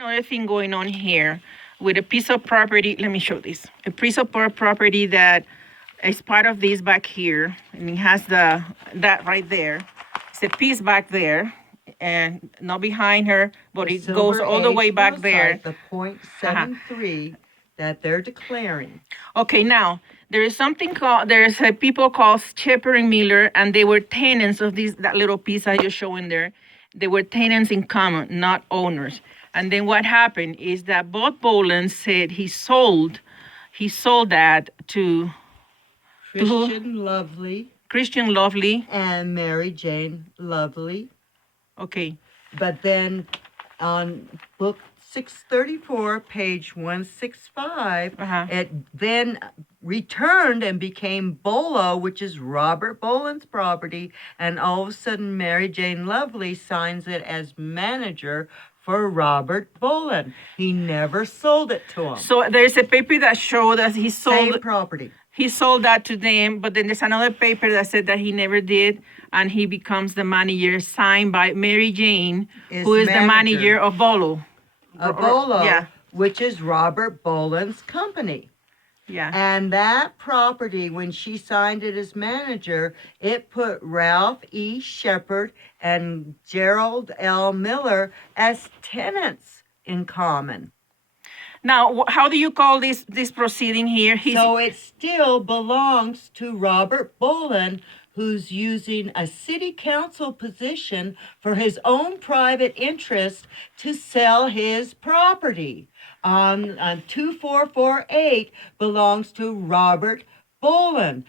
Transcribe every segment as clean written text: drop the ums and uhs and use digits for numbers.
Another thing going on here with a piece of property. Let me show this. A piece of property that is part of this back here, and it has that right there. It's a piece back there, and not behind her, but The it goes Silver all the way Age back mill there. site, the .73 that they're declaring. Okay, now there is something called there's a people called Shepard and Miller, and they were tenants of that little piece I just showing there. They were tenants in common, not owners. And then what happened is that Bob Boland said he sold that to Christian Lovely Christian Lovely. and Mary Jane Lovely. Okay. But then on book 634, page 165, it then returned and became Bolo, which is Robert Boland's property, and all of a sudden Mary Jane Lovely signs it as manager for Robert Boland. He never sold it to him. So there's a paper that showed that he sold Same property. He sold that to them, but then there's another paper that said that he never did, and he becomes the manager, signed by Mary Jane, who is the manager of Bolo. Bolo, Yeah. which is Robert Boland's company. Yeah. And that property, when she signed it as manager, it put Ralph E. Shepard and Gerald L. Miller as tenants in common. Now, how do you call this proceeding here? So it still belongs to Robert Boland, who's using a city council position for his own private interest to sell his property. On 2448 belongs to Robert Boland.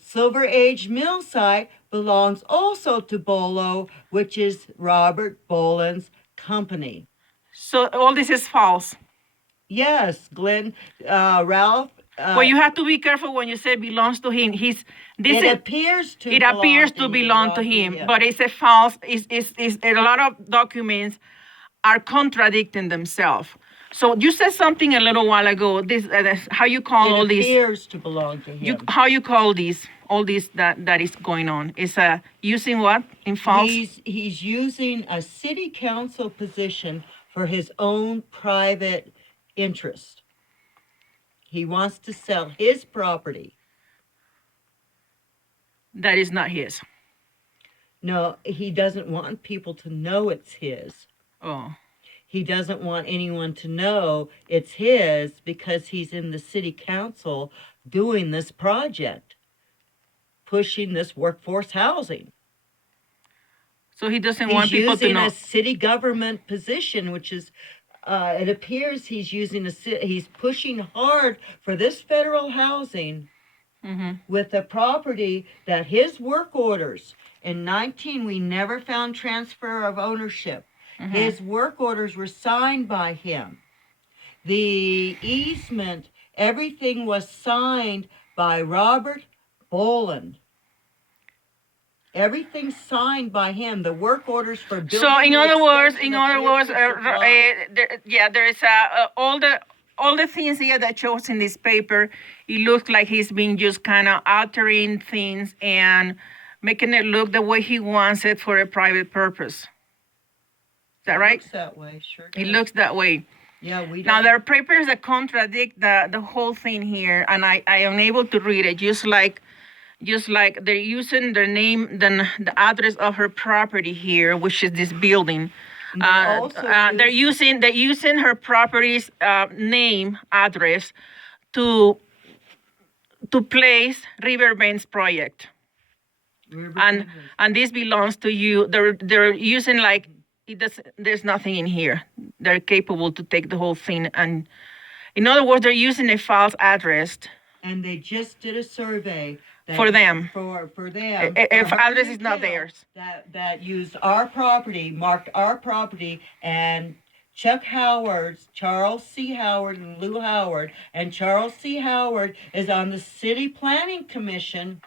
Silver Age Mill site belongs also to Bolo, which is Robert Boland's company. So all this is false. Yes, Glenn, Ralph. Well, you have to be careful when you say belongs to him. It appears to belong to him, but it's a false. It's a lot of documents are contradicting themselves. So you said something a little while ago. This how you call all these? It appears to belong to him. How you call these? All this that is going on is using what in false? He's using a city council position for his own private interest. He wants to sell his property. That is not his. No, he doesn't want people to know it's his. Oh. He doesn't want anyone to know it's his because he's in the city council doing this project, pushing this workforce housing. So he doesn't want people to know. He's using a city government position, which is it appears he's pushing hard for this federal housing with a property that his work orders in 19 we never found transfer of ownership. His work orders were signed by him. The easement, everything was signed by Robert Boland. Everything's signed by him. The work orders for building. So, in other words, there is all the things here that shows in this paper. It looks like he's been just kind of altering things and making it look the way he wants it for a private purpose. Is that right? It looks that way, sure. It looks that way. Yeah, we don't. Now there are papers that contradict the whole thing here, and I am able to read it just like they're using their name, the address of her property here, which is this building. They're using her property's name, address, to place Riverbend's project, and this belongs to you. They're using like it does. There's nothing in here. They're capable to take the whole thing, and in other words, they're using a false address. And they just did a survey. For them. For them. If address is not theirs. That used our property, marked our property, and Chuck Howard's, Charles C. Howard and Lou Howard, and Charles C. Howard is on the City Planning Commission,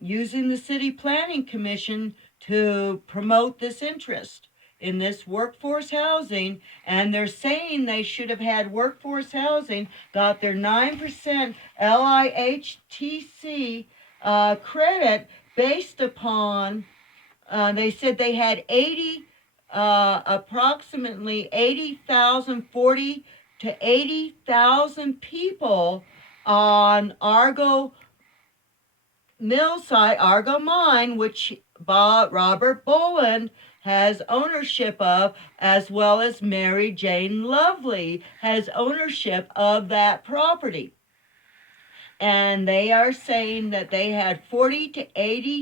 using the City Planning Commission to promote this interest in this workforce housing, and they're saying they should have had workforce housing, got their 9% LIHTC credit based upon, they said they had 80 approximately 40 to 80,000 people on Argo mill site, Argo Mine, which Robert Boland has ownership of, as well as Mary Jane Lovely has ownership of that property. And they are saying that they had 40 to 80